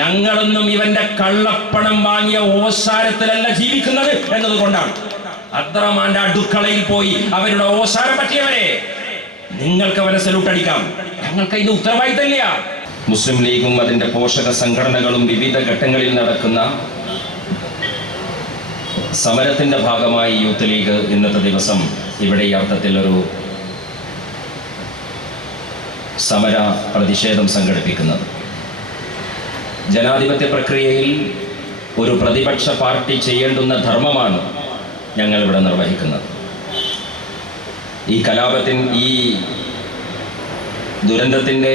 ഞങ്ങളൊന്നും ഇവന്റെ കള്ളപ്പണം വാങ്ങിയ ഓസാരത്തിലല്ല ജീവിക്കുന്നത് എന്നതുകൊണ്ടാണ്. അദ്രമാന്റെ അടുക്കളയിൽ പോയി അവരുടെ ഓസാരം പറ്റിയവരെ നിങ്ങൾക്ക് അവരെ സല്യൂട്ട് അടിക്കാം. ഞങ്ങൾക്ക് ഇത് ഉത്തരവാദിത്തമില്ല മുസ്ലിം ലീഗും അതിന്റെ പോഷക സംഘടനകളും വിവിധ ഘട്ടങ്ങളിൽ നടക്കുന്ന സമരത്തിന്റെ ഭാഗമായി യൂത്ത് ലീഗ് ഇന്നത്തെ ദിവസം ഇവിടെ ഈ അർത്ഥത്തിൽ ഒരു സമര പ്രതിഷേധം സംഘടിപ്പിക്കുന്നത്. ജനാധിപത്യ പ്രക്രിയയിൽ ഒരു പ്രതിപക്ഷ പാർട്ടി ചെയ്യേണ്ടുന്ന ധർമ്മമാണ് ഞങ്ങൾ ഇവിടെ നിർവഹിക്കുന്നത്. ഈ കലാപത്തിൻ ഈ ദുരന്തത്തിന്റെ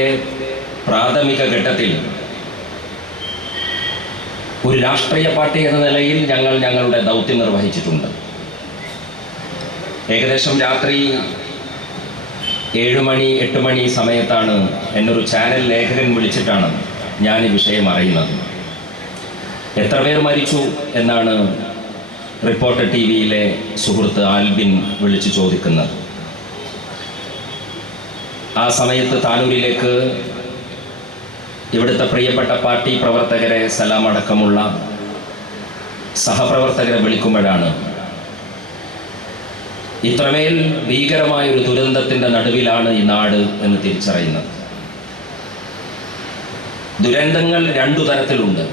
പ്രാഥമിക ഘട്ടത്തിൽ ഒരു രാഷ്ട്രീയ പാർട്ടി എന്ന നിലയിൽ ഞങ്ങൾ ഞങ്ങളുടെ ദൗത്യം നിർവഹിച്ചിട്ടുണ്ട്. ഏകദേശം രാത്രി ഏഴുമണി എട്ട് മണി സമയത്താണ് എന്നൊരു ചാനൽ ലേഖകൻ വിളിച്ചിട്ടാണ് ഞാൻ ഈ വിഷയം അറിയുന്നത്. എത്ര പേർ മരിച്ചു എന്നാണ് റിപ്പോർട്ടർ ടി വിയിലെ സുഹൃത്ത് ആൽബിൻ വിളിച്ചു ചോദിക്കുന്നത്. ആ സമയത്ത് താനൂരിലേക്ക് ഇവിടുത്തെ പ്രിയപ്പെട്ട പാർട്ടി പ്രവർത്തകരെ സലാം അടക്കമുള്ള സഹപ്രവർത്തകരെ വിളിക്കുമ്പോഴാണ് ഇത്രമേൽ ഭീകരമായ ഒരു ദുരന്തത്തിന്റെ നടുവിലാണ് ഈ നാട് എന്ന് തിരിച്ചറിയുന്നത്. ദുരന്തങ്ങൾ രണ്ടു തരത്തിലുണ്ട്.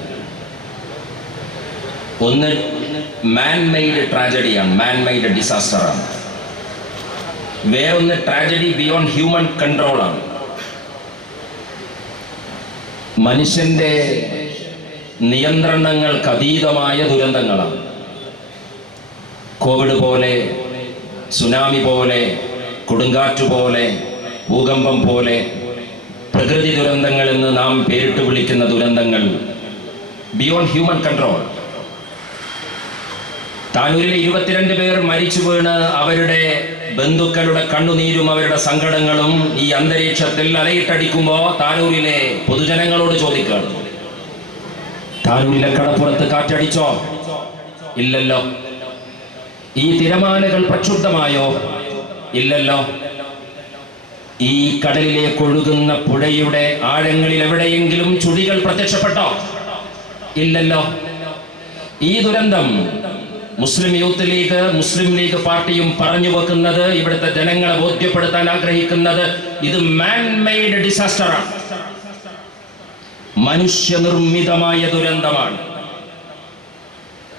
ഒന്ന് മാൻ മെയ്ഡ് ട്രാജഡിയാണ് മാൻ മെയ്ഡ് ഡിസാസ്റ്ററാണ് വേറൊന്ന് ട്രാജഡി ബിയോണ്ട് ഹ്യൂമൻ കൺട്രോളാണ് മനുഷ്യന്റെ നിയന്ത്രണങ്ങൾക്ക് അതീതമായ ദുരന്തങ്ങളാണ്. കോവിഡ് പോലെ സുനാമി പോലെ കൊടുങ്കാറ്റ് പോലെ ഭൂകമ്പം പോലെ പ്രകൃതി ദുരന്തങ്ങൾ എന്ന് നാം പേരിട്ട് വിളിക്കുന്ന ദുരന്തങ്ങൾ. ബിയോണ്ട് ഹ്യൂമൻ കൺട്രോൾ താനൂരിലെ ഇരുപത്തിരണ്ട് പേർ മരിച്ചു വീണ് അവരുടെ ബന്ധുക്കളുടെ കണ്ണുനീരും അവരുടെ സങ്കടങ്ങളും ഈ അന്തരീക്ഷത്തിൽ അലയിട്ടടിക്കുമ്പോൾ താനൂരിലെ പൊതുജനങ്ങളോട് ചോദിക്കുകയാണ്. താനൂരിലെ കടപ്പുറത്ത് കാറ്റടിച്ചോ? ഇല്ലല്ലോ. ഈ തിരമാലകൾ പ്രക്ഷുബ്ധമായോ? ഇല്ലല്ലോ. ഈ കടലിലേക്ക് ഒഴുകുന്ന പുഴയുടെ ആഴങ്ങളിൽ എവിടെയെങ്കിലും ചുഴികൾ പ്രത്യക്ഷപ്പെട്ടോ? ഇല്ലല്ലോ. ഈ ദുരന്തം മുസ്ലിം യൂത്ത് ലീഗ് മുസ്ലിം ലീഗ് പാർട്ടിയും പറഞ്ഞു വെക്കുന്നത് ഇവിടുത്തെ ജനങ്ങളെ ബോധ്യപ്പെടുത്താൻ ആഗ്രഹിക്കുന്നത് ഇത് മാൻ മെയ്ഡ് ഡിസാസ്റ്ററാണ് മനുഷ്യനിർമ്മിതമായ ദുരന്തമാണ്.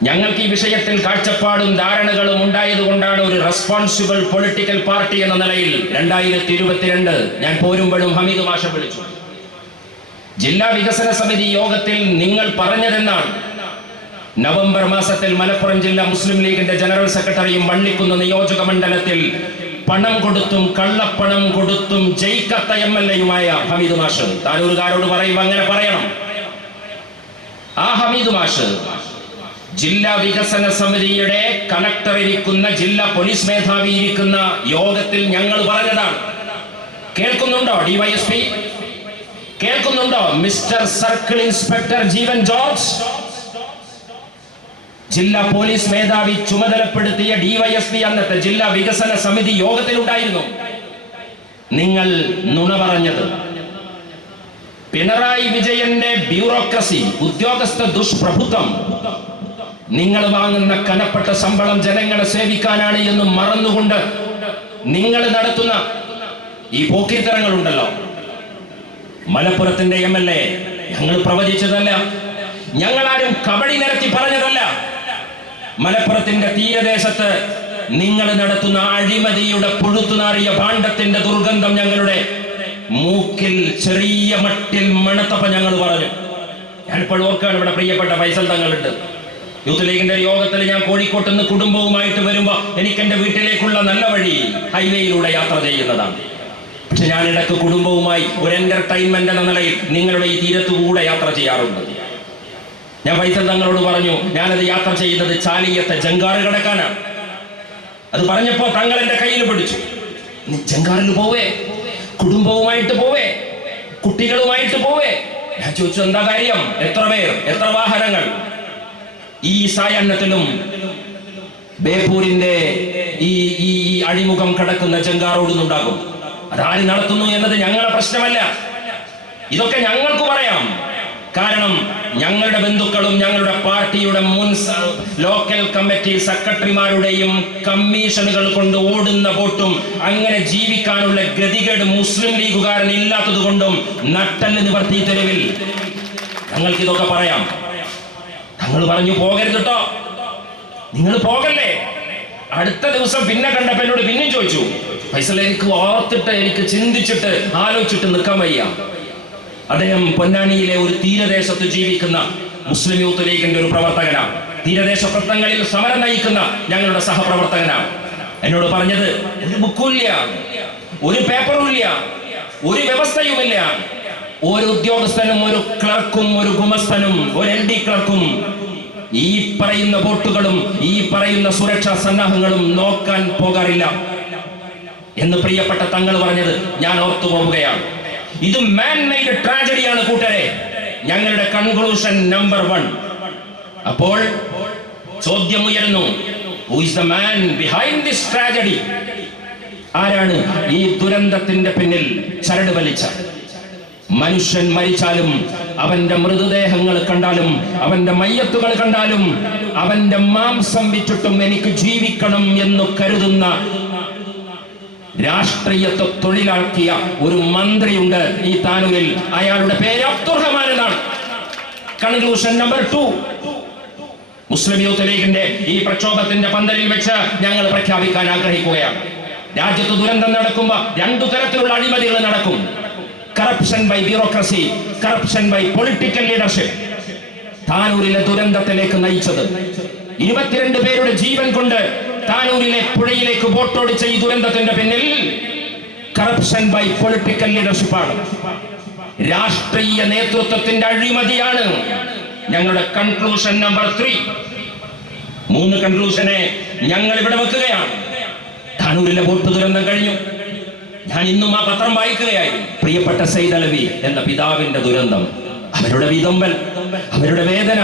ഞങ്ങൾക്ക് ഈ വിഷയത്തിൽ കാഴ്ചപ്പാടും ധാരണകളും ഉണ്ടായതുകൊണ്ടാണ് ഒരു റെസ്പോൺസിബിൾ പൊളിറ്റിക്കൽ പാർട്ടി എന്ന നിലയിൽ രണ്ടായിരത്തി ഇരുപത്തിരണ്ട് ഞാൻ പോരുമ്പോഴും ഹമീദ് മാഷ വിളിച്ചു. ജില്ലാ വികസന സമിതി യോഗത്തിൽ നിങ്ങൾ പറഞ്ഞതെന്നാണ് നവംബർ മാസത്തിൽ മലപ്പുറം ജില്ലാ മുസ്ലിം ലീഗിന്റെ ജനറൽ സെക്രട്ടറിയും വള്ളിക്കുന്ന് നിയോജക മണ്ഡലത്തിൽ പണം കൊടുത്തും കള്ളപ്പണം കൊടുത്തും ജയിക്കത്ത എം എൽ എയുമായ ഹമീദ് മാഷ്. താനൂരുകാരോട് പറയും അങ്ങനെ പറയണം. ആ ഹമീദ് മാഷ് ജില്ലാ വികസന സമിതിയുടെ കലക്ടർ ഇരിക്കുന്ന ജില്ലാ പോലീസ് മേധാവി ഇരിക്കുന്ന യോഗത്തിൽ ഞങ്ങൾ പറഞ്ഞതാണ്. കേൾക്കുന്നുണ്ടോ ഡിവൈഎസ്പി കേൾക്കുന്നുണ്ടോ mister circle inspector Jeevan George? ജില്ലാ പോലീസ് മേധാവി ചുമതലപ്പെടുത്തിയ ഡിവൈഎസ്പി അന്നത്തെ ജില്ലാ വികസന സമിതി യോഗത്തിലുണ്ടായിരുന്നു നിങ്ങൾ നുണ പറഞ്ഞത്. പിണറായി വിജയന്റെ ബ്യൂറോക്രസി ഉദ്യോഗസ്ഥ ദുഷ്പ്രഭുത്വം നിങ്ങൾ വാങ്ങുന്ന കനപ്പെട്ട ശമ്പളം ജനങ്ങളെ സേവിക്കാനാണ് എന്ന് മറന്നുകൊണ്ട് നിങ്ങൾ നടത്തുന്ന ഈ പോക്കിത്തരങ്ങളുണ്ടല്ലോ മലപ്പുറത്തിന്റെ എം എൽ എ ഞങ്ങൾ പ്രവചിച്ചതല്ല. ഞങ്ങളാരും കബടി നിരത്തി പറഞ്ഞതല്ല. മലപ്പുറത്തിന്റെ തീരദേശത്ത് നിങ്ങൾ നടത്തുന്ന അഴിമതിയുടെ പുഴുത്തുനാറിയ ഭാണ്ഡത്തിന്റെ ദുർഗന്ധം ഞങ്ങളുടെ മൂക്കിൽ ചെറിയ മട്ടിൽ മണത്തപ്പ ഞങ്ങൾ പറഞ്ഞു. ഞാൻ ഞാനിപ്പോൾ ഓർക്കാണ് ഇവിടെ പ്രിയപ്പെട്ട ഫൈസൽ തങ്ങളുണ്ട്. യൂത്ത് ലീഗിന്റെ യോഗത്തിൽ ഞാൻ കോഴിക്കോട്ട് നിന്ന് കുടുംബവുമായിട്ട് വരുമ്പോൾ എനിക്ക് എന്റെ വീട്ടിലേക്കുള്ള നല്ല വഴി ഹൈവേയിലൂടെ യാത്ര ചെയ്യുന്നതാണ്. പക്ഷെ ഞാൻ ഇടയ്ക്ക് കുടുംബവുമായി ഒരു എന്റർടൈൻമെന്റ് എന്ന നിലയിൽ നിങ്ങളുടെ ഈ തീരത്തുകൂടെ യാത്ര ചെയ്യാറുണ്ട്. ഞാൻ ഫൈസൽ തങ്ങളോട് പറഞ്ഞു ഞാനത് യാത്ര ചെയ്യുന്നത് ചാലിയത്തെ ജങ്കാറ് കിടക്കാനാണ്. അത് പറഞ്ഞപ്പോ തങ്ങൾ എന്റെ കയ്യിൽ പിടിച്ചു. നീ ജങ്കാറിൽ പോവേ കുടുംബവുമായിട്ട് പോവേ കുട്ടികളുമായിട്ട് പോവേ. ഞാൻ ചോദിച്ചു എന്താ കാര്യം? എത്ര പേർ? എത്ര വാഹനങ്ങൾ? ഈ സായാഹ്നത്തിലും ബേപ്പൂരിന്റെ ഈ ഈ ഈ അഴിമുഖം കിടക്കുന്ന ചെങ്കാറോടുന്നുണ്ടാകും അതാര് നടത്തുന്നു എന്നത് ഞങ്ങളുടെ പ്രശ്നമല്ല. ഇതൊക്കെ ഞങ്ങൾക്ക് പറയാം. കാരണം ഞങ്ങളുടെ ബന്ധുക്കളും ഞങ്ങളുടെ പാർട്ടിയുടെ മുൻ ലോക്കൽ കമ്മിറ്റി സെക്രട്ടറിമാരുടെയും കമ്മീഷനുകൾ കൊണ്ട് ഓടുന്ന വോട്ടും അങ്ങനെ ജീവിക്കാനുള്ള ഗതികേട് മുസ്ലിം ലീഗുകാരൻ ഇല്ലാത്തത് കൊണ്ടും നട്ടൽ നിവർത്തി തെരുവിൽ. ഞങ്ങൾക്ക് ഇതൊക്കെ പറയാം. ഞങ്ങൾ പറഞ്ഞു പോകരുത് കേട്ടോ നിങ്ങൾ പോകല്ലേ? അടുത്ത ദിവസം പിന്നെ കണ്ടപ്പോ എന്നോട് പിന്നെയും ചോദിച്ചു. പൈസ എനിക്ക് ഓർത്തിട്ട് എനിക്ക് ചിന്തിച്ചിട്ട് ആലോചിച്ചിട്ട് നിൽക്കാൻ വയ്യ. അദ്ദേഹം പൊന്നാനിയിലെ ഒരു തീരദേശത്ത് ജീവിക്കുന്ന മുസ്ലിം യൂത്ത് ലീഗിന്റെ ഒരു പ്രവർത്തകനാണ്. തീരദേശ പ്രശ്നങ്ങളിൽ സമരം നയിക്കുന്ന ഞങ്ങളുടെ സഹപ്രവർത്തകനാണ്. എന്നോട് പറഞ്ഞത് ഒരു ബുക്കുമില്ല ഒരു പേപ്പറുമില്ല ഒരു വ്യവസ്ഥയുമില്ല. ഒരു ഉദ്യോഗസ്ഥനും ഒരു ക്ലർക്കും ഒരു ഗുമസ്തനും ഒരു എൽ ഡി ക്ലർക്കും ഈ പറയുന്ന വോട്ടുകളും ഈ പറയുന്ന സുരക്ഷാ സന്നാഹങ്ങളും നോക്കാൻ പോകാറില്ല. എന്ന് പ്രിയപ്പെട്ട തങ്ങൾ പറഞ്ഞത് ഞാൻ ഓർത്തു പോവുകയാണ് ഇത് മാൻ മെയ്ഡ് ട്രാജഡിയാണ് കൂട്ടരെ. ഞങ്ങളുടെ കൺക്ലൂഷൻ നമ്പർ വൺ അപ്പോൾ ചോദ്യം ഉയരുന്നു ഹു ദിസ് ട്രാജഡി ആരാണ് ഈ ദുരന്തത്തിന്റെ പിന്നിൽ ചരട് വലിച്ച മനുഷ്യൻ മരിച്ചാലും അവന്റെ മൃതദേഹങ്ങൾ കണ്ടാലും അവന്റെ മയ്യത്തുകൾ കണ്ടാലും അവന്റെ മാംസം വിറ്റിട്ടും എനിക്ക് ജീവിക്കണം എന്ന് കരുതുന്ന രാഷ്ട്രീയത്തെ തൊഴിലാക്കിയ ഒരു മന്ത്രിയുണ്ട് ഈ താനൂരിൽ. അയാളുടെ പേര് അബ്ദുറഹ്മാൻ എന്നാണ്. Conclusion number two Muslim Youth ലീഗിന്റെ ഈ പ്രക്ഷോഭത്തിന്റെ പന്തലിൽ വെച്ച് ഞങ്ങൾ പ്രഖ്യാപിക്കാൻ ആഗ്രഹിക്കുകയാണ്. രാജ്യത്ത് ദുരന്തം നടക്കുമ്പോൾ രണ്ടു തരത്തിലുള്ള അഴിമതികൾ നടക്കും. Corruption by bureaucracy corruption by political leadership താനൂരിലെ ദുരന്തത്തിലേക്ക് നയിച്ചത്. ഇരുപത്തിരണ്ട് പേരുടെ ജീവൻ കൊണ്ട് താനൂരിലെ പുഴയിലേക്ക് ബോട്ടോടിച്ച ഈ ദുരന്തത്തിന്റെ പിന്നിൽ കറപ്ഷൻ ബൈ പൊളിറ്റിക്കൽ ലീഡർഷിപ്പാണ് രാഷ്ട്രീയ നേതൃത്വത്തിന്റെ അഴിമതിയാണ് ഞങ്ങളുടെ കൺക്ലൂഷൻ നമ്പർ ത്രീ മൂന്ന് കൺക്ലൂഷനെ ഞങ്ങൾ ഇവിടെ വെക്കുകയാണ്. താനൂരിലെ വോട്ട് ദുരന്തം കഴിഞ്ഞു. ഞാൻ ഇന്നും ആ പത്രം വായിക്കുകയായിരുന്നു. പ്രിയപ്പെട്ട സൈദ് അലവി എന്ന പിതാവിന്റെ ദുരന്തം അവരുടെ വിതമ്പൽ അവരുടെ വേദന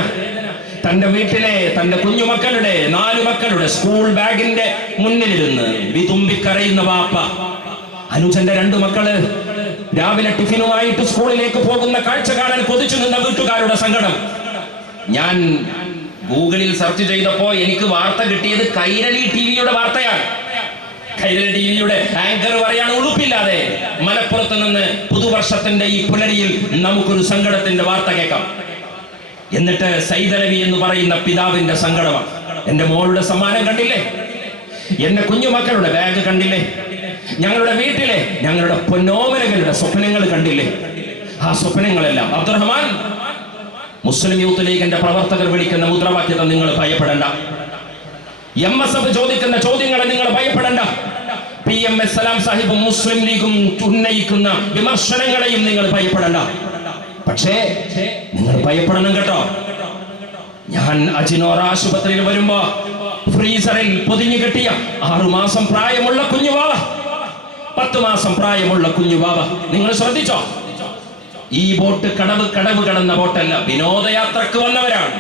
തന്റെ വീട്ടിലെ തന്റെ കുഞ്ഞുമക്കളുടെ നാല് മക്കളുടെ സ്കൂൾ ബാഗിന്റെ മുന്നിലിരുന്ന് വിതുമ്പിക്കരയുന്ന വാപ്പ അനുജന്റെ രണ്ടു മക്കൾ രാവിലെ ടിഫിനുമായിട്ട് സ്കൂളിലേക്ക് പോകുന്ന കാഴ്ച കാണാൻ കൊതിച്ചു നിന്ന വീട്ടുകാരുടെ സങ്കടം. ഞാൻ ഗൂഗിളിൽ സെർച്ച് ചെയ്തപ്പോ എനിക്ക് വാർത്ത കിട്ടിയത് കൈരളി ടിവിയുടെ വാർത്തയാണ്. ടിവിയുടെ ആങ്കർ പറയാണ് ഉളുപ്പില്ലാതെ മലപ്പുറത്ത് നിന്ന് പുതുവർഷത്തിന്റെ ഈ പുലരിയിൽ നമുക്കൊരു സങ്കടത്തിന്റെ വാർത്ത കേൾക്കാം. എന്നിട്ട് സൈതലവി എന്ന് പറയുന്ന പിതാവിന്റെ സങ്കടമാണ്. എന്റെ മോളുടെ സമ്മാനം കണ്ടില്ലേ? എന്റെ കുഞ്ഞുമക്കളുടെ ബാഗ് കണ്ടില്ലേ? ഞങ്ങളുടെ വീട്ടിലെ ഞങ്ങളുടെ പൊന്നോമനകളുടെ സ്വപ്നങ്ങൾ കണ്ടില്ലേ? ആ സ്വപ്നങ്ങളെല്ലാം അബ്ദുറഹ്മാൻ മുസ്ലിം യൂത്ത് ലീഗിന്റെ പ്രവർത്തകർ വിളിക്കുന്ന മുദ്രാവാക്യത്തെ നിങ്ങൾ ഭയപ്പെടണ്ട. എം എസ് എഫ് ചോദിക്കുന്ന ചോദ്യങ്ങളെ നിങ്ങൾ ഭയപ്പെടേണ്ട. പി എം എസ് സലാം സാഹിബും മുസ്ലിം ലീഗും ഉന്നയിക്കുന്ന വിമർശനങ്ങളെയും നിങ്ങൾ ഭയപ്പെടണ്ട. പക്ഷേ നിങ്ങൾ ഭയപ്പെടണം കേട്ടോ. ഞാൻ അജിനോർ ആശുപത്രിയിൽ വരുമ്പോ ഫ്രീസറിൽ പൊതിഞ്ഞു കെട്ടിയ ആറുമാസം പ്രായമുള്ള കുഞ്ഞുവാവ പത്ത് മാസം പ്രായമുള്ള കുഞ്ഞുവാവ നിങ്ങൾ ശ്രദ്ധിച്ചോ? ഈ ബോട്ട് കടവ് കടവ് കടന്ന ബോട്ടല്ല വിനോദയാത്രക്ക് വന്നവരാണ്.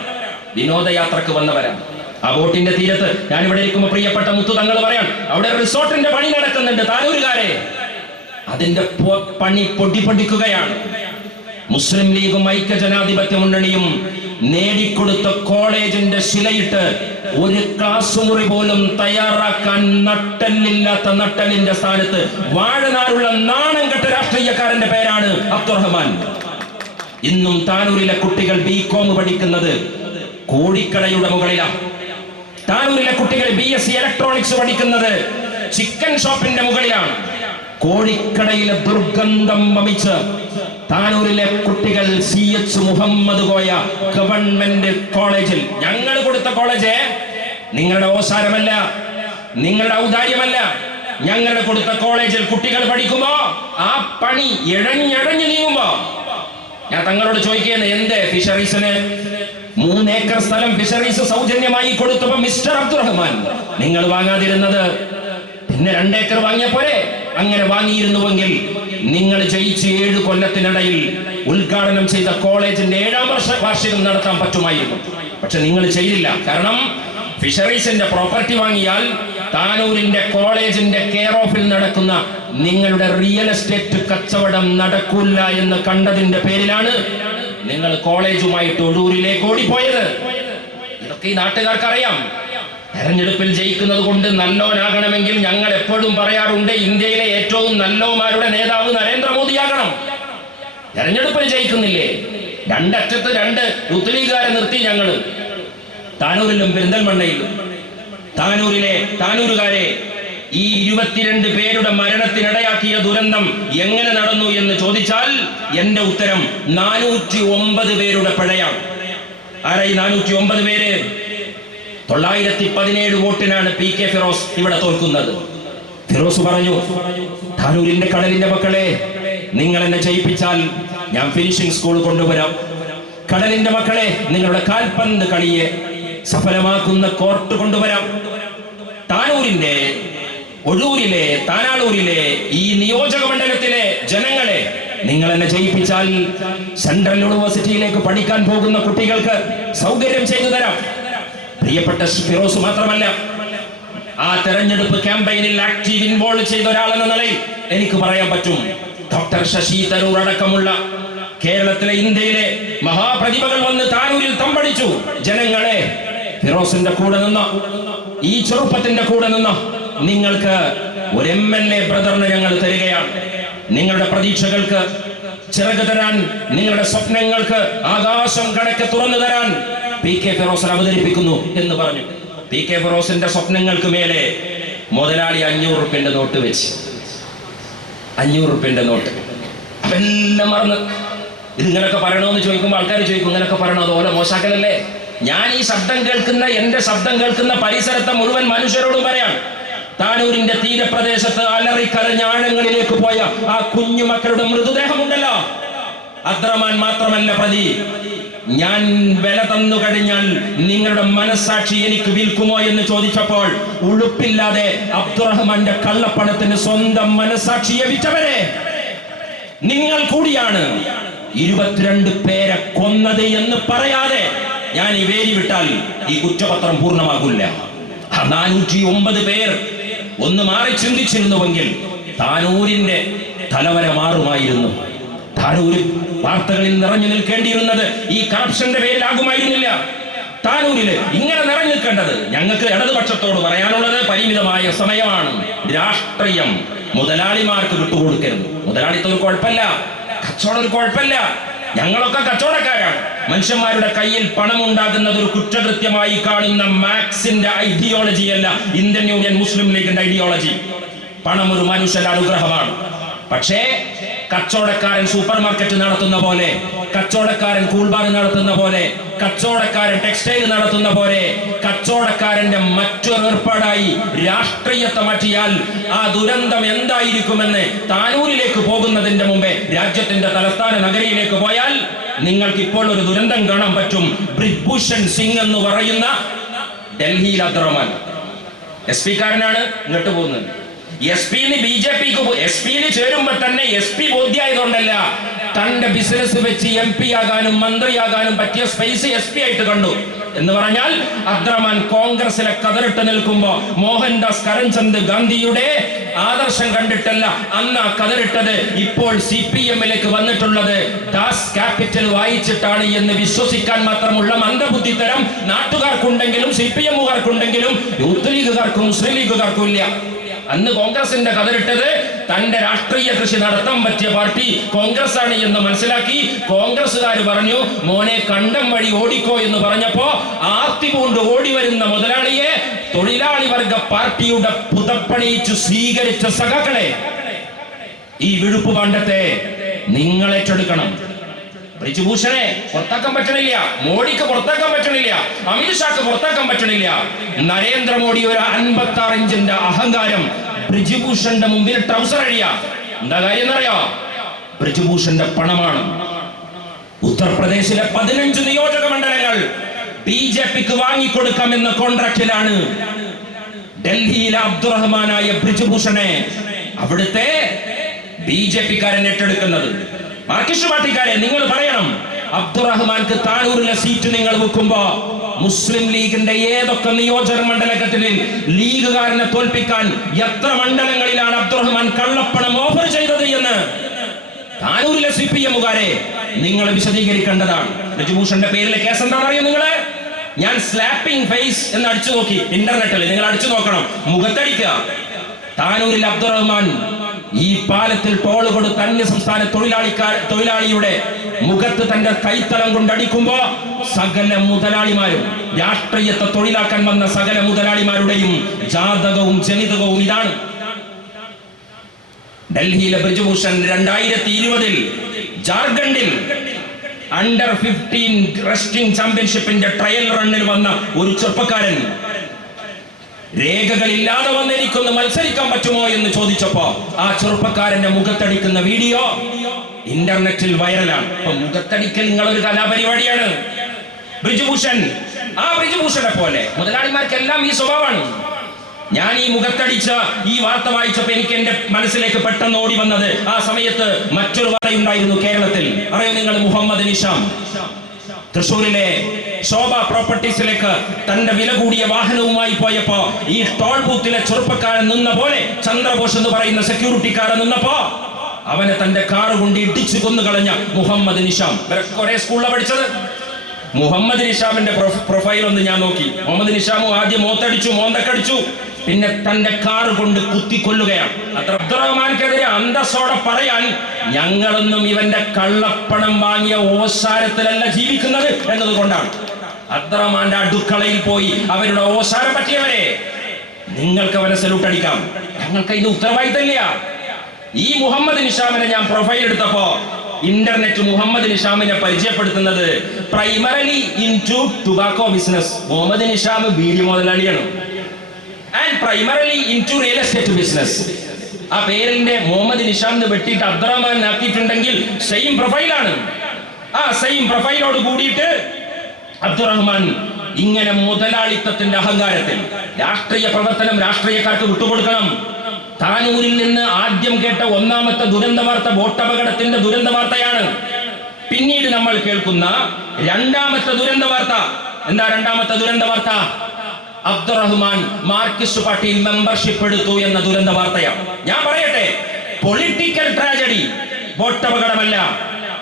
വിനോദയാത്രക്ക് വന്നവരാണ്. ആ ബോട്ടിന്റെ തീരത്ത് ഞാൻ ഇവിടെ ഇരിക്കുമ്പോൾ പ്രിയപ്പെട്ട മുത്തു തങ്ങൾ പറയാം അവിടെ റിസോർട്ടിന്റെ പണി നടക്കുന്നുണ്ട് താനൂരുകാരെ. അതിന്റെ പണി പൊടിപൊടിക്കുകയാണ് മുസ്ലിം ലീഗും ഐക്യ ജനാധിപത്യ മുന്നണിയും നേടിക്കൊടുത്ത കോളേജിന്റെ ശിലയിട്ട് ഒരു ക്ലാസ് മുറി പോലും തയ്യാറാക്കാൻ നട്ടല്ലില്ലാത്ത നട്ടലിന്റെ സ്ഥാനത്ത് വാഴനാരുള്ള നാണം കെട്ട രാഷ്ട്രീയക്കാരന്റെ പേരാണ് അബ്ദുറഹ്മാൻ ഇന്നും താനൂരിലെ കുട്ടികൾ ബി കോം പഠിക്കുന്നത് കോടിക്കടയുടെ മുകളിലാണ് താനൂരിലെ കുട്ടികൾ ബി എസ് സി ഇലക്ട്രോണിക്സ് പഠിക്കുന്നത് ചിക്കൻ ഷോപ്പിന്റെ മുകളിലാണ്. കോഴിക്കടയിലെ ദുർഗന്ധം വമിച്ച് താനൂരിലെ കുട്ടികൾ C H Muhammad Koya government കോളേജിൽ. ഞങ്ങൾ കൊടുത്ത കോളേജ് നിങ്ങളുടെ ഓസാരമല്ല നിങ്ങളുടെ ഔദാര്യമല്ല. ഞങ്ങളുടെ കൊടുത്ത കോളേജിൽ കുട്ടികൾ പഠിക്കുമോ ആ പണി ഇഴഞ്ഞഴഞ്ഞു നീങ്ങുമോ ഞാൻ തങ്ങളോട് ചോദിക്കുന്നത് എന്തേ ഫിഷറീസിന് മൂന്ന് ഏക്കർ സ്ഥലം ഫിഷറീസ് സൗജന്യമായി കൊടുത്തപ്പോ മിസ്റ്റർ അബ്ദുറഹ്മാൻ നിങ്ങൾ വാങ്ങാതിരുന്നത് പിന്നെ രണ്ടേക്കർ വാങ്ങിയ പോരെ? അങ്ങനെ വാങ്ങിയിരുന്നുവെങ്കിൽ നിങ്ങൾ ജയിച്ച് ഏഴ് കൊല്ലത്തിനിടയിൽ ഉദ്ഘാടനം ചെയ്ത കോളേജിന്റെ ഏഴാം വർഷ വാർഷികം നടത്താൻ പറ്റുമായിരുന്നു. പക്ഷെ നിങ്ങൾ ചെയ്തില്ല. കാരണം ഫിഷറീസിന്റെ പ്രോപ്പർട്ടി വാങ്ങിയാൽ താനൂരിന്റെ കോളേജിന്റെ കെയർ ഓഫിൽ നടക്കുന്ന നിങ്ങളുടെ റിയൽ എസ്റ്റേറ്റ് കച്ചവടം നടക്കില്ല എന്ന് കണ്ടതിന്റെ പേരിലാണ് നിങ്ങൾ കോളേജുമായിട്ട് ഒഴൂരിലേക്ക് ഓടിപ്പോയത്. ഇതൊക്കെ ഈ നാട്ടുകാർക്ക് അറിയാം തെരഞ്ഞെടുപ്പിൽ ജയിക്കുന്നത് കൊണ്ട് നല്ലോനാകണമെങ്കിൽ ഞങ്ങൾ എപ്പോഴും പറയാറുണ്ട് ഇന്ത്യയിലെ ഏറ്റവും നല്ലോമാരുടെ നേതാവ് നരേന്ദ്രമോദിയാകണം. തെരഞ്ഞെടുപ്പിൽ ജയിക്കുന്നില്ലേ? രണ്ടറ്റത്ത് രണ്ട് യൂത്ത് നിർത്തി ഞങ്ങൾ താനൂരിലും പെരിന്തൽമണ്ണയിലും. താനൂരിലെ താനൂരുകാരെ ഈ ഇരുപത്തിരണ്ട് പേരുടെ മരണത്തിനിടയാക്കിയ ദുരന്തം എങ്ങനെ നടന്നു എന്ന് ചോദിച്ചാൽ എന്റെ ഉത്തരം നാനൂറ്റി ഒമ്പത് പേരുടെ പിഴയാണ്. ആരായി നാനൂറ്റി ഒമ്പത് പേര്? തൊള്ളായിരത്തി പതിനേഴ് വോട്ടിനാണ് പി കെ ഫിറോസ് ഇവിടെ തോൽക്കുന്നത്. ഫിറോസ് പറഞ്ഞു താനൂരിന്റെ കടലിന്റെ മക്കളെ നിങ്ങൾ എന്നെ ജയിപ്പിച്ചാൽ ഞാൻ ഫിനിഷിംഗ് സ്കൂൾ കൊണ്ടുവരാം. കടലിന്റെ മക്കളെ നിങ്ങളുടെ കാൽപന്ത് കളിയെ സഫലമാക്കുന്ന കോർട്ട് കൊണ്ടുവരാം. താനൂരിന്റെ ഒഴൂരിലെ താനാളൂരിലെ ഈ നിയോജക മണ്ഡലത്തിലെ ജനങ്ങളെ നിങ്ങൾ എന്നെ ജയിപ്പിച്ചാൽ സെൻട്രൽ യൂണിവേഴ്സിറ്റിയിലേക്ക് പഠിക്കാൻ പോകുന്ന കുട്ടികൾക്ക് സൗകര്യം ചെയ്തു തരാം. പ്രിയപ്പെട്ട ഫിറോസ് മാത്രമല്ല ആ തെരഞ്ഞെടുപ്പ് ക്യാമ്പയിനിൽ ആക്റ്റീവ് ഇൻവോൾവ് ചെയ്ത ഒരാളെന്ന നിലയിൽ എനിക്ക് പറയാൻ പറ്റും. ഡോക്ടർ ശശി തരൂർ അടക്കമുള്ള കേരളത്തിലെ ഇന്ത്യയിലെ മഹാപ്രതിഭകൾ വന്ന് താനൂരിൽ തമ്പടിച്ചു. ജനങ്ങളെ ഫിറോസിന്റെ കൂടെ നിന്ന് ഈ ചെറുപ്പത്തിന്റെ കൂടെ നിന്ന് നിങ്ങൾക്ക് ഒരു എം എൽ എ ബ്രദറിന് ഞങ്ങൾ തരികയാണ്. നിങ്ങളുടെ പ്രതീക്ഷകൾക്ക് ചിറക് തരാൻ നിങ്ങളുടെ സ്വപ്നങ്ങൾക്ക് ആകാശം കണക്ക് തുറന്നു തരാൻ പി കെ ഫിറോസൻ അവതരിപ്പിക്കുന്നു എന്ന് പറഞ്ഞു. പി കെ ഫിറോസിന്റെ സ്വപ്നങ്ങൾക്ക് മേലെ മുതലാളി അഞ്ഞൂറ് റുപ്യന്റെ നോട്ട് വെച്ച്. അഞ്ഞൂറ് റുപ്യന്റെ നോട്ട്. അതെല്ലാം മറന്ന്. ഇത് ഇങ്ങനൊക്കെ പറയണമെന്ന് ചോദിക്കുമ്പോൾ ആൾക്കാർ ചോദിക്കും ഇങ്ങനൊക്കെ പറയണോ? അതുപോലെ മോശാക്കലല്ലേ? ഞാൻ ഈ ശബ്ദം കേൾക്കുന്ന എന്റെ ശബ്ദം കേൾക്കുന്ന പരിസരത്തെ മുഴുവൻ മനുഷ്യരോടും പറയാം താനൂരിന്റെ തീരപ്രദേശത്ത് അലറിക്കരഞ്ഞ ആഴങ്ങളിലേക്ക് പോയ ആ കുഞ്ഞു മക്കളുടെ മൃതദേഹമുണ്ടല്ലോ. അത്രമാൻ മാത്രമല്ല പ്രതി ഞാൻ വില തന്നു കഴിഞ്ഞാൽ നിങ്ങളുടെ മനസ്സാക്ഷി എനിക്ക് വിൽക്കുമോ എന്ന് ചോദിച്ചപ്പോൾ ഉളുപ്പില്ലാതെ അബ്ദുറഹ്മാന്റെ കള്ളപ്പണത്തിന് സ്വന്തം മനസ്സാക്ഷി വിറ്റവരെ നിങ്ങൾ കൂടിയാണ് ഇരുപത്തിരണ്ട് പേരെ കൊന്നത് എന്ന് പറയാതെ ഞാൻ ഈ വേരി വിട്ടാൽ ഈ കുറ്റപത്രം പൂർണമാകില്ല. നാനൂറ്റി ഒമ്പത് പേർ ഒന്ന് മാറി ചിന്തിച്ചിരുന്നുവെങ്കിൽ താനൂരിന്റെ തലവര മാറുമായിരുന്നു. താനൂരിൽ വാർത്തകളിൽ നിറഞ്ഞു നിൽക്കേണ്ടിയിരുന്നത് ഈ കറപ്ഷന്റെ പേരിലാകുമായിരുന്നില്ല. താനൂരിൽ ഇങ്ങനെ നിറഞ്ഞു നിൽക്കേണ്ടത് ഞങ്ങൾക്ക് ഇടതുപക്ഷത്തോട് പറയാനുള്ളത് പരിമിതമായ സമയമാണ്. രാഷ്ട്രീയം മുതലാളിമാർക്ക് വിട്ടുകൊടുക്കരുത്. മുതലാളിത്തൊരു കുഴപ്പമില്ല. കച്ചവടം ഒരു കുഴപ്പമില്ല. ഞങ്ങളൊക്കെ കച്ചവടക്കാരാണ്. മനുഷ്യന്മാരുടെ കയ്യിൽ പണം ഉണ്ടാകുന്നത് ഒരു കുറ്റകൃത്യമായി കാണുന്ന മാക്സിന്റെ ഐഡിയോളജി അല്ല ഇന്ത്യൻ യൂണിയൻ മുസ്ലിം ലീഗിന്റെ ഐഡിയോളജി പണം ഒരു മനുഷ്യന്റെ അനുഗ്രഹമാണ്. പക്ഷേ കച്ചവടക്കാരൻ സൂപ്പർ മാർക്കറ്റ് നടത്തുന്ന പോലെ കച്ചവടക്കാരൻ കൂൾബാർ നടത്തുന്ന പോലെ കച്ചവടക്കാരൻ ടെക്സ്റ്റൈൽ നടത്തുന്ന പോലെ കച്ചവടക്കാരന്റെ മറ്റൊരു ഏർപ്പാടായി രാഷ്ട്രീയത്തെ മാറ്റിയാൽ ആ ദുരന്തം എന്തായിരിക്കുമെന്ന് താനൂരിലേക്ക് പോകുന്നതിന്റെ മുമ്പേ രാജ്യത്തിന്റെ തലസ്ഥാന നഗരിയിലേക്ക് പോയാൽ നിങ്ങൾക്ക് ഇപ്പോൾ ഒരു ദുരന്തം കാണാൻ പറ്റും. ബ്രിഭൂഷൺ സിംഗ് എന്ന് പറയുന്ന ഡൽഹിയിൽ അദ്രമാൻ എസ് പി കാരനാണ് ഇങ്ങോട്ട് പോകുന്നത്. എസ് പിന്ന് ബി ജെ പിക്ക് എസ് പിന്ന് ചേരുമ്പോ തന്നെ എസ് പി ബോധ്യായതുകൊണ്ടല്ല. തന്റെ ബിസിനസ് വെച്ച് എം പി ആകാനും മന്ത്രിയാകാനും പറ്റിയ സ്പേസ് എസ് പി ആയിട്ട് കണ്ടു. എന്ന് പറഞ്ഞാൽ അബ്ദുറഹ്മാൻ കോൺഗ്രസിലെ കതറിട്ട് നിൽക്കുമ്പോ മോഹൻദാസ് കരംചന്ദ് ഗാന്ധിയുടെ ആദർശം കണ്ടിട്ടല്ല അന്ന് ആ കതറിട്ടത് ഇപ്പോൾ സി പി എമ്മിലേക്ക് വന്നിട്ടുള്ളത്. ദാസ് ക്യാപിറ്റൽ വായിച്ചിട്ടാണ് എന്ന് വിശ്വസിക്കാൻ മാത്രമുള്ള മന്ദബുദ്ധി തരം നാട്ടുകാർക്കുണ്ടെങ്കിലും സി പി എമ്മുകാർക്കുണ്ടെങ്കിലും യൂത്ത് ലീഗുകാർക്കും മുസ്ലിം ലീഗുകാർക്കും ഇല്ല. അന്ന് കോൺഗ്രസിന്റെ കതിരിട്ടത് തന്റെ രാഷ്ട്രീയ കൃഷി നടത്താൻ പറ്റിയ പാർട്ടി കോൺഗ്രസ് ആണ് എന്ന് മനസ്സിലാക്കി കോൺഗ്രസ്സുകാർ പറഞ്ഞു മോനെ കണ്ടം വഴി ഓടിക്കോ എന്ന് പറഞ്ഞപ്പോ ആർത്തി കൊണ്ട് ഓടി വരുന്ന മുതലാളിയെ തൊഴിലാളി വർഗ പാർട്ടിയുടെ പുതപ്പണിയിച്ചു സ്വീകരിച്ച സഖാക്കളെ ഈ വിഴുപ്പ് പണ്ടത്തെ നിങ്ങൾ ഏറ്റെടുക്കണം. ബ്രിജുഭൂഷണെ പുറത്താക്കാൻ പറ്റണില്ല. മോഡിക്ക് പുറത്താക്കാൻ പറ്റണില്ല. അമിത്ഷാക്ക് പുറത്താക്കാൻ പറ്റണില്ല. നരേന്ദ്രമോദി ഒരു അൻപത്തി ആറ് ഇഞ്ചിന്റെ അഹങ്കാരം ബ്രിജുഭൂഷന്റെ മുമ്പിൽ ട്രൗസർ അഴിയ എന്താ കാര്യം എന്നറിയോ? ബ്രിജുഭൂഷന്റെ പണമാണ്. ഉത്തർപ്രദേശിലെ പതിനഞ്ച് നിയോജക മണ്ഡലങ്ങൾ ബി ജെ പിക്ക് വാങ്ങിക്കൊടുക്കാമെന്ന കോൺട്രാക്റ്റിലാണ് ഡൽഹിയിലെ അബ്ദുറഹ്മാനായ ബ്രിജുഭൂഷണെ അവിടുത്തെ ബി ജെ പിക്കാരൻ ഏറ്റെടുക്കുന്നത്. മാർക്കിസ്റ്റ് പാർട്ടിക്കാരെ നിങ്ങൾ പറയണം. അബ്ദുറഹ്മാൻക്ക് താനൂരിലെ സീറ്റ് നിങ്ങൾ വെക്കുമ്പോ മുസ്ലിം ലീഗിന്റെ ഏതൊക്കെ നിയോജക മണ്ഡലത്തിൽ ലീഗുകാരനെ തോൽപ്പിക്കാൻ എത്ര മണ്ഡലങ്ങളിലാണ് അബ്ദുറഹ്മാൻ കള്ളപ്പണം ഓഫർ ചെയ്തത് എന്ന് താനൂരിലെ സി പി എമ്മുകാരെ നിങ്ങൾ വിശദീകരിക്കേണ്ടതാണ്. രജുഭൂഷന്റെ പേരിലെ കേസ് എന്താണെന്ന് അറിയോ നിങ്ങൾ? ഞാൻ സ്ലാപ്പിംഗ് ഫേസ് എന്ന് അടിച്ചു നോക്കി ഇന്റർനെറ്റിൽ നിങ്ങൾ അടിച്ചു നോക്കണം. മുഖത്തടിക്കുക. താനൂരിൽ അബ്ദുറഹ്മാൻ ഈ പാലത്തിൽ ടോൾ കൊടുത്ത അന്യ സംസ്ഥാന തൊഴിലാളിക്കാർ തൊഴിലാളിയുടെ മുഖത്ത് തന്റെ കൈത്തലം കൊണ്ടടിക്കുമ്പോ സകല മുതലാളിമാരും രാഷ്ട്രീയത്തെ തൊഴിലാക്കാൻ വന്ന സകല മുതലാളിമാരുടെയും ജാതകവും ജനിതകവും ഇതാണ്. ഡൽഹിയിലെ ബ്രിജുഭൂഷൺ രണ്ടായിരത്തി ഇരുപതിൽ ജാർഖണ്ഡിൽ അണ്ടർ ഫിഫ്റ്റീൻ റെസ്റ്റിംഗ് ചാമ്പ്യൻഷിപ്പിന്റെ ട്രയൽ റണ്ണിൽ വന്ന ഒരു ചെറുപ്പക്കാരൻ. രേഖകളില്ലാതെ വന്ന് എനിക്കൊന്ന് മത്സരിക്കാൻ പറ്റുമോ എന്ന് ചോദിച്ചപ്പോ ആ ചെറുപ്പക്കാരന്റെ മുഖത്തടിക്കുന്ന വീഡിയോ ഇന്റർനെറ്റിൽ വൈറലാണ്. അപ്പൊ മുഖത്തടിക്കൽ നിങ്ങളൊരു കലാപരിപാടിയാണ്. ബ്രിജുഭൂഷൺ ആ ബ്രിജുഭൂഷണെ പോലെ മുതലാളിമാർക്കെല്ലാം ഈ സ്വഭാവമാണ്. ഞാൻ ഈ മുഖത്തടിച്ച ഈ വാർത്ത വായിച്ചപ്പോ എനിക്ക് എന്റെ മനസ്സിലേക്ക് പെട്ടെന്ന് ഓടി വന്നത് ആ സമയത്ത് മറ്റൊരു വാർത്തയുണ്ടായിരുന്നു കേരളത്തിൽ. അറിയോ നിങ്ങൾ മുഹമ്മദ് നിഷാം? തൃശൂരിലെ ശോഭ പ്രോപ്പർട്ടീസിലേക്ക് തന്റെ വില കൂടിയ വാഹനവുമായി പോയപ്പോ ഈ ടോൾ ബൂത്തിലെ ചെറുപ്പക്കാരൻ നിന്ന പോലെ ചന്ദ്രബോസ് എന്ന് പറയുന്ന സെക്യൂരിറ്റിക്കാരൻ നിന്നപ്പോ അവനെ തന്റെ കാറ് കൊണ്ട് ഇടിച്ചു കൊന്നുകളഞ്ഞ മുഹമ്മദ് നിഷാം. ഒരേ സ്കൂളിലാണ് പഠിച്ചത്. മുഹമ്മദ് നിഷാമിന്റെ പ്രൊഫൈൽ ഒന്ന് ഞാൻ നോക്കി. മുഹമ്മദ് നിഷാമു ആദ്യം മോത്തടിച്ചു മോന്തക്കടിച്ചു. പിന്നെ തന്റെ കാർ കൊണ്ട് കുത്തിക്കൊല്ലുകയാണ്. അത്ര അബ്ദുറഹ്മാൻക്കെതിരെ അന്തസ്സോടെ പറയാൻ ഞങ്ങളൊന്നും ഇവന്റെ കള്ളപ്പണം വാങ്ങിയ ഓസാരത്തിലല്ല ജീവിക്കുന്നത് എന്നതുകൊണ്ടാണ്. അബ്ദുറഹ്മാന്റെ അടുക്കളയിൽ പോയി അവരുടെ ഓസാരം പറ്റിയവരെ നിങ്ങൾക്ക് അവനെ സല്യൂട്ട് അടിക്കാം. ഞങ്ങൾക്ക് ഇത് ഉത്തരവാദിത്തമില്ല. ഈ മുഹമ്മദ് നിഷാമിനെ ഞാൻ പ്രൊഫൈൽ എടുത്തപ്പോ ഇന്റർനെറ്റ് മുഹമ്മദ് നിഷാമിനെ പരിചയപ്പെടുത്തുന്നത് primarily into tobacco business Muhammad Nisham beedi മുതലാളിയാണ്. And primarily into real estate business ആ പേരിന്റെ മുഹമ്മദ് നിഷാം എന്ന് വെട്ടിയിട്ട് അബ്ദുറഹ്മാൻ ആക്കിയിട്ടുണ്ടെങ്കിൽ സെയിം പ്രൊഫൈലാണ് ആ സെയിം പ്രൊഫൈലോട് കൂടിയിട്ട് അബ്ദുറഹ്മാൻ ഇങ്ങനെ മുതലാളിത്തത്തിന്റെ അഹങ്കാരത്തിൽ രാഷ്ട്രീയ പ്രവർത്തനം രാഷ്ട്രീയക്കാർക്ക് വിട്ടുകൊടുക്കണം. താനൂരിൽ നിന്ന് ആദ്യം കേട്ട ഒന്നാമത്തെ ദുരന്ത വാർത്ത ബോട്ടപകടത്തിന്റെ ദുരന്ത വാർത്തയാണ് പിന്നീട് നമ്മൾ കേൾക്കുന്ന രണ്ടാമത്തെ ദുരന്ത വാർത്ത എന്താ രണ്ടാമത്തെ ദുരന്ത വാർത്ത അബ്ദുറഹ്മാൻ മാർക്സിസ്റ്റ് പാർട്ടിയിൽ മെമ്പർഷിപ്പ് എടുത്തു എന്ന ദുരന്ത വാർത്തയാണ്. ഞാൻ പറയട്ടെ പൊളിറ്റിക്കൽ ട്രാജഡി വോട്ടപകടമല്ല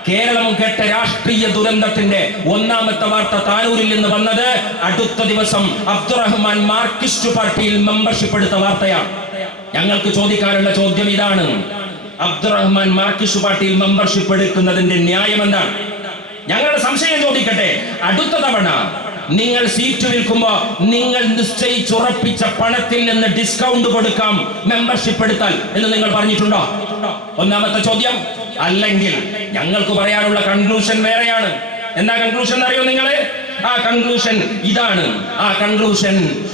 കേരളം കേട്ട രാഷ്ട്രീയ ദുരന്തത്തിന്റെ ഒന്നാമത്തെ വാർത്ത താനൂരിൽ നിന്ന് വന്നത് അടുത്ത ദിവസം അബ്ദുറഹ്മാൻ മാർക്സിസ്റ്റ് പാർട്ടിയിൽ മെമ്പർഷിപ്പ് എടുത്ത വാർത്തയാണ്. ഞങ്ങൾക്ക് ചോദിക്കാനുള്ള ചോദ്യം ഇതാണ്. അബ്ദുറഹ്മാൻ മാർക്സിസ്റ്റ് പാർട്ടിയിൽ മെമ്പർഷിപ്പ് എടുക്കുന്നതിന്റെ ന്യായം എന്താണ്? ഞങ്ങളുടെ സംശയം ചോദിക്കട്ടെ അടുത്ത തവണ നിങ്ങൾ സീറ്റ് വിൽക്കുമ്പോ നിങ്ങൾ നിശ്ചയിച്ചുറപ്പിച്ച പണത്തിൽ നിന്ന് ഡിസ്കൗണ്ട് കൊടുക്കാം മെമ്പർഷിപ്പ് എടുത്താൽ എന്ന് നിങ്ങൾ പറഞ്ഞിട്ടുണ്ടോ? ഒന്നാമത്തെ ചോദ്യം അല്ലെങ്കിൽ ഞങ്ങൾക്ക് പറയാനുള്ള കൺക്ലൂഷൻ വേറെയാണ്. എന്താ കൺക്ലൂഷൻ അറിയോ നിങ്ങൾ? ആ കൺക്ലൂഷൻ ഇതാണ്. ആ കൺക്ലൂഷൻ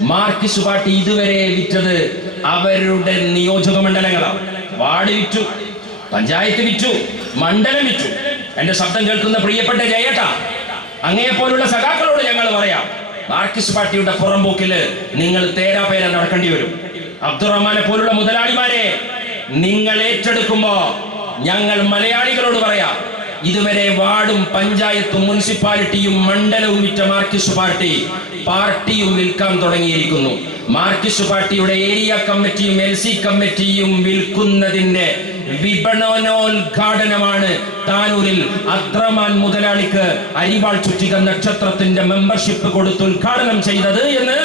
മാർക്ക് പാർട്ടി ഇതുവരെ വിറ്റത് അവരുടെ നിയോജക മണ്ഡലങ്ങളാണ്. വാർഡ് വിറ്റു പഞ്ചായത്ത് വിറ്റു മണ്ഡലം വിറ്റു. എന്റെ ശബ്ദം കേൾക്കുന്ന പ്രിയപ്പെട്ട ജയേട്ട അങ്ങയെ പോലുള്ള സഖാക്കളോട് ഞങ്ങൾ പറയാം മാർക്സിസ്റ്റ് പാർട്ടിയുടെ പുറംപോക്കിൽ നിങ്ങൾ തേരാപേര നടക്കേണ്ടി വരും. അബ്ദുറഹ്മാനെ പോലുള്ള മുതലാളിമാരെ നിങ്ങൾ ഏറ്റെടുക്കുമ്പോ ഞങ്ങൾ മലയാളികളോട് പറയാം ഇതുവരെ വാർഡും പഞ്ചായത്തും മുനിസിപ്പാലിറ്റിയും മണ്ഡലവും വിറ്റ മാർക്സിസ്റ്റ് പാർട്ടി പാർട്ടിയും വിൽക്കാൻ തുടങ്ങിയിരിക്കുന്നു. മാർക്സിസ്റ്റ് പാർട്ടിയുടെ ഏരിയ കമ്മിറ്റിയും എൽ സി കമ്മിറ്റിയും വിൽക്കുന്നതിന്റെ വിപണനോദ്ഘാടനമാണ് താനൂരിൽ അത്രമാൻ മുതലാളിക്ക് അരിവാൾ ചുറ്റിക നക്ഷത്രത്തിന്റെ മെമ്പർഷിപ്പ് കൊടുത്ത് ഉദ്ഘാടനം ചെയ്തത് എന്ന്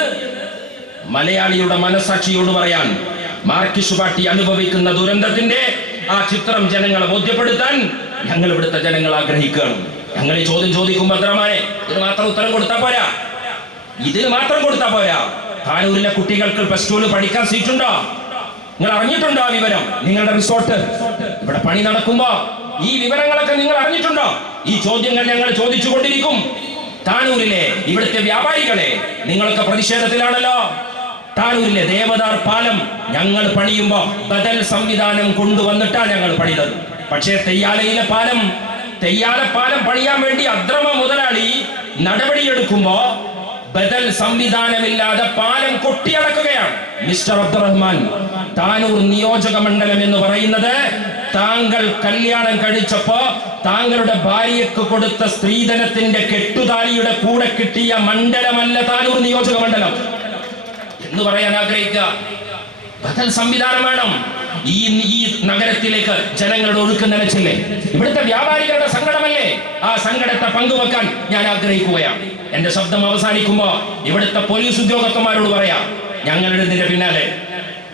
മലയാളിയുടെ മനസാക്ഷിയോട് പറയാൻ മാർക്കിഷ് പാർട്ടി അനുഭവിക്കുന്ന ദുരന്തത്തിന്റെ ആ ചിത്രം ജനങ്ങളെ ബോധ്യപ്പെടുത്താൻ ഞങ്ങൾ ഇവിടുത്തെ ജനങ്ങൾ ആഗ്രഹിക്കുകയാണ്. ഞങ്ങൾ ഈ ചോദ്യം ചോദിക്കുമ്പോൾ ഭദ്രമാനെ ഇതിന് മാത്രം ഉത്തരം കൊടുത്താ പോരാ? ഇതിന് മാത്രം കൊടുത്താ പോരാ? താനൂരിലെ കുട്ടികൾക്ക് പ്ലസ് ടുവിൽ പഠിക്കാൻ സീറ്റുണ്ടോ നിങ്ങൾ അറിഞ്ഞിട്ടുണ്ടോ ആ വിവരം? നിങ്ങളുടെ റിസോർട്ട്. ഇവിടെ പണി നടക്കുമ്പോ ഈ വിവരങ്ങളൊക്കെ നിങ്ങൾ അറിഞ്ഞിട്ടുണ്ടോ? ഈ ചോദ്യങ്ങൾ ഞങ്ങൾ ചോദിച്ചുകൊണ്ടിരിക്കും. താനൂരിലെ ഇവിടുത്തെ വ്യാപാരികളെ നിങ്ങളൊക്കെ പ്രതിഷേധത്തിലാണല്ലോ. താനൂരിലെ ദേവദാർ പാലം ഞങ്ങൾ പണിയുമ്പോ ബദൽ സംവിധാനം കൊണ്ടുവന്നിട്ടാണ് ഞങ്ങൾ പണിതത്. പക്ഷേ തെയ്യാലയിലെ പാലം തെയ്യാല പാലം പണിയാൻ വേണ്ടി അദ്രമ മുതലാളി നടപടിയെടുക്കുമ്പോ ബദൽ സംവിധാനമില്ലാതെ പാലം കൊട്ടിയടക്കുകയാണ്. മിസ്റ്റർ അബ്ദുറഹ്മാൻ താനൂർ നിയോജക മണ്ഡലം എന്ന് പറയുന്നത് താങ്കൾ കല്യാണം കഴിച്ചപ്പോ താങ്കളുടെ ഭാര്യയ്ക്ക് കൊടുത്ത സ്ത്രീധനത്തിന്റെ കെട്ടുതാലിയുടെ കൂടെ കിട്ടിയ മണ്ഡലമല്ല താനൂർ നിയോജക മണ്ഡലം. എന്ന് പറയാൻ ആഗ്രഹിക്കുക. ബദൽ സംവിധാനം വേണം. ഈ ഈ നഗരത്തിലേക്ക് ജനങ്ങളുടെ ഒഴുക്ക് നനച്ചില്ലേ? ഇവിടുത്തെ വ്യാപാരികളുടെ സങ്കടമല്ലേ? ആ സങ്കടത്തെ പങ്കുവെക്കാൻ ഞാൻ ആഗ്രഹിക്കുകയാണ്. എന്റെ ശബ്ദം അവസാനിക്കുമ്പോ ഇവിടുത്തെ പോലീസ് ഉദ്യോഗസ്ഥന്മാരോട് പറയാം ഞങ്ങളുടെ ഇതിന്റെ പിന്നാലെ.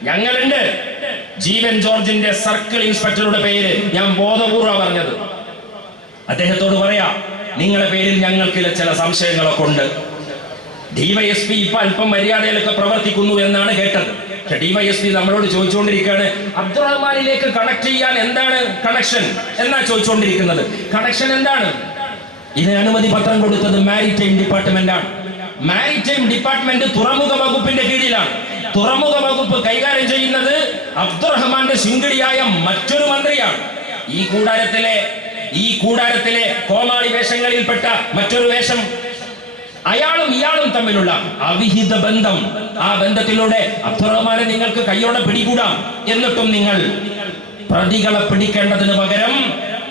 ഞങ്ങളുണ്ട്. ജീവൻ ജോർജിന്റെ സർക്കിൾ ഇൻസ്പെക്ടറുടെ പേര് ഞാൻ ബോധപൂർവം പറഞ്ഞത് അദ്ദേഹത്തോട് പറയാ നിങ്ങളുടെ പേരിൽ ഞങ്ങൾക്ക് ചില സംശയങ്ങളൊക്കെ ഉണ്ട്. ഡിവൈഎസ്പി ഇപ്പൊ അല്പം മര്യാദയിലൊക്കെ പ്രവർത്തിക്കുന്നു എന്നാണ് കേട്ടത്. പക്ഷെ ഡിവൈഎസ്പി നമ്മളോട് ചോദിച്ചുകൊണ്ടിരിക്കുകയാണ് അബ്ദുറഹ്മാനിലേക്ക് കണക്ട് ചെയ്യാൻ എന്താണ് കണക്ഷൻ എന്നാ ചോദിച്ചുകൊണ്ടിരിക്കുന്നത്. കണക്ഷൻ എന്താണ്? ഇതിന് അനുമതി പത്രം കൊടുത്തത് മാരിടൈം ഡിപ്പാർട്ട്മെന്റ് ആണ്. മാരിടൈം ഡിപ്പാർട്ട്മെന്റ് തുറമുഖ വകുപ്പിന്റെ കീഴിലാണ്. തുറമുഖ വകുപ്പ് കൈകാര്യം ചെയ്യുന്നത് അബ്ദുറഹ്മാന്റെ ശിങ്കിടിയായ മറ്റൊരു മന്ത്രിയാണ്. ഈ കൂടാരത്തിലെ ഈ കൂടാരത്തിലെ കോമാളി വേഷങ്ങളിൽപ്പെട്ട മറ്റൊരു വേഷം അയാളും ഇയാളും തമ്മിലുള്ള അവിഹിത ബന്ധം. ആ ബന്ധത്തിലൂടെ അബ്ദുറഹ്മാനെ നിങ്ങൾക്ക് കൈയോടെ പിടികൂടാം. എന്നിട്ടും നിങ്ങൾ പ്രതികളെ പിടിക്കേണ്ടതിന് പകരം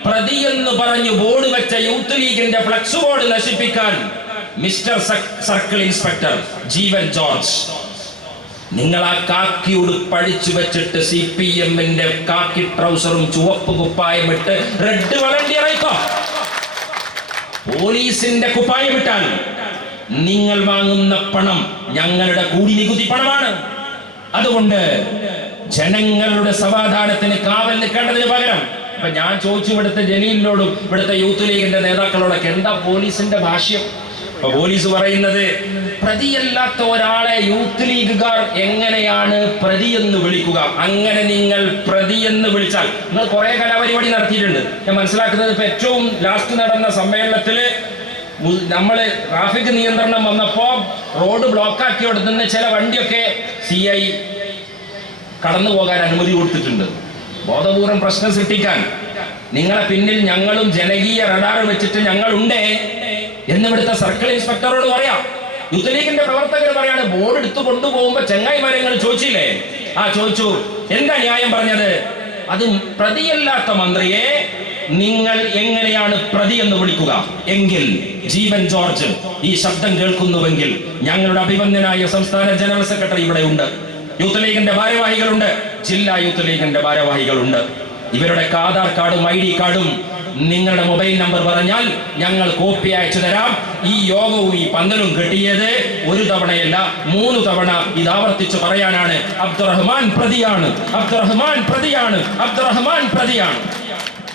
പ്രതി എന്ന് പറഞ്ഞു ബോർഡ് വെച്ച യൂത്ത് ലീഗിന്റെ ഫ്ലക്സ് ബോർഡ് നശിപ്പിക്കാൻ mister circle inspector Jeevan George. നിങ്ങൾ ആ കാക്കിയോട് പഴിച്ചു വെച്ചിട്ട് സി പി എമ്മിന്റെ കാക്കി ട്രൗസറും ചുവപ്പ് കുപ്പായം ഇട്ട് റെഡ് വളണ്ടി ആയിക്കോ പോലീസിന്റെ കുപ്പായം ഇട്ടാൽ നിങ്ങൾ വാങ്ങുന്ന പണം ഞങ്ങളുടെ കൂടി നികുതി പണമാണ്. അതുകൊണ്ട് ജനങ്ങളുടെ സമാധാനത്തിന് കാവൽ നിൽക്കേണ്ടതിന് പകരം ഇപ്പൊ ഞാൻ ചോദിച്ചു ഇവിടുത്തെ ജലീലിനോടും ഇവിടുത്തെ യൂത്ത് ലീഗിന്റെ നേതാക്കളോടൊക്കെ എന്താ പോലീസിന്റെ ഭാഷ്യം? അപ്പൊ പോലീസ് പറയുന്നത് പ്രതിയല്ലാത്ത ഒരാളെ യൂത്ത് ലീഗുകാർ എങ്ങനെയാണ് പ്രതി എന്ന് വിളിക്കുക? അങ്ങനെ നിങ്ങൾ പ്രതി എന്ന് വിളിച്ചാൽ നിങ്ങൾ കുറെ കലാപരിപാടി നടത്തിയിട്ടുണ്ട്. ഞാൻ മനസ്സിലാക്കുന്നത് ഇപ്പൊ ഏറ്റവും ലാസ്റ്റ് നടന്ന സമ്മേളനത്തിൽ നമ്മൾ ട്രാഫിക് നിയന്ത്രണം വന്നപ്പോ റോഡ് ബ്ലോക്ക് ആക്കി കൊടുത്തുന്ന ചില വണ്ടിയൊക്കെ സി ഐ കടന്നു പോകാൻ അനുമതി കൊടുത്തിട്ടുണ്ട്. ബോധപൂർവം പ്രശ്നം സൃഷ്ടിക്കാൻ. നിങ്ങളെ പിന്നിൽ ഞങ്ങളും ജനകീയ റഡാർ വെച്ചിട്ട് ഞങ്ങളുണ്ടേ എന്ന് ഇവിടുത്തെ സർക്കിൾ ഇൻസ്പെക്ടറോട് പറയാം. യൂത്ത് ലീഗിന്റെ പ്രവർത്തകർ പറയാണ് ബോർഡ് എടുത്തു കൊണ്ടുപോകുമ്പോ ചെങ്ങായിമാരെ നിങ്ങൾ ചോദിച്ചില്ലേ? ആ ചോദിച്ചു. എന്താ ന്യായം പറഞ്ഞത്? അത് പ്രതിയല്ലാത്ത മന്ത്രിയെ നിങ്ങൾ എങ്ങനെയാണ് പ്രതി എന്ന് വിളിക്കുക? എങ്കിൽ ജീവൻ ജോർജ് ഈ ശബ്ദം കേൾക്കുന്നുവെങ്കിൽ ഞങ്ങളുടെ അഭിവന്ദനായ സംസ്ഥാന ജനറൽ സെക്രട്ടറി ഇവിടെ ഉണ്ട് യൂത്ത് ലീഗിന്റെ ഭാരവാഹികളുണ്ട്. ജില്ലാ യൂത്ത് ലീഗിന്റെ ഭാരവാഹികളുണ്ട്. ഇവരുടെ ആധാർ കാർഡും ഐ ഡി കാർഡും നിങ്ങളുടെ മൊബൈൽ നമ്പർ പറഞ്ഞാൽ ഞങ്ങൾ കോപ്പി അയച്ചു തരാം. ഈ യോഗവും ഈ പന്തലും കെട്ടിയത് ഒരു തവണയല്ല മൂന്ന് തവണ ഇത് ആവർത്തിച്ചു പറയാനാണ് അബ്ദുറഹ്മാൻ പ്രതിയാണ്. അബ്ദുറഹ്മാൻ പ്രതിയാണ്. അബ്ദുറഹ്മാൻ പ്രതിയാണ്.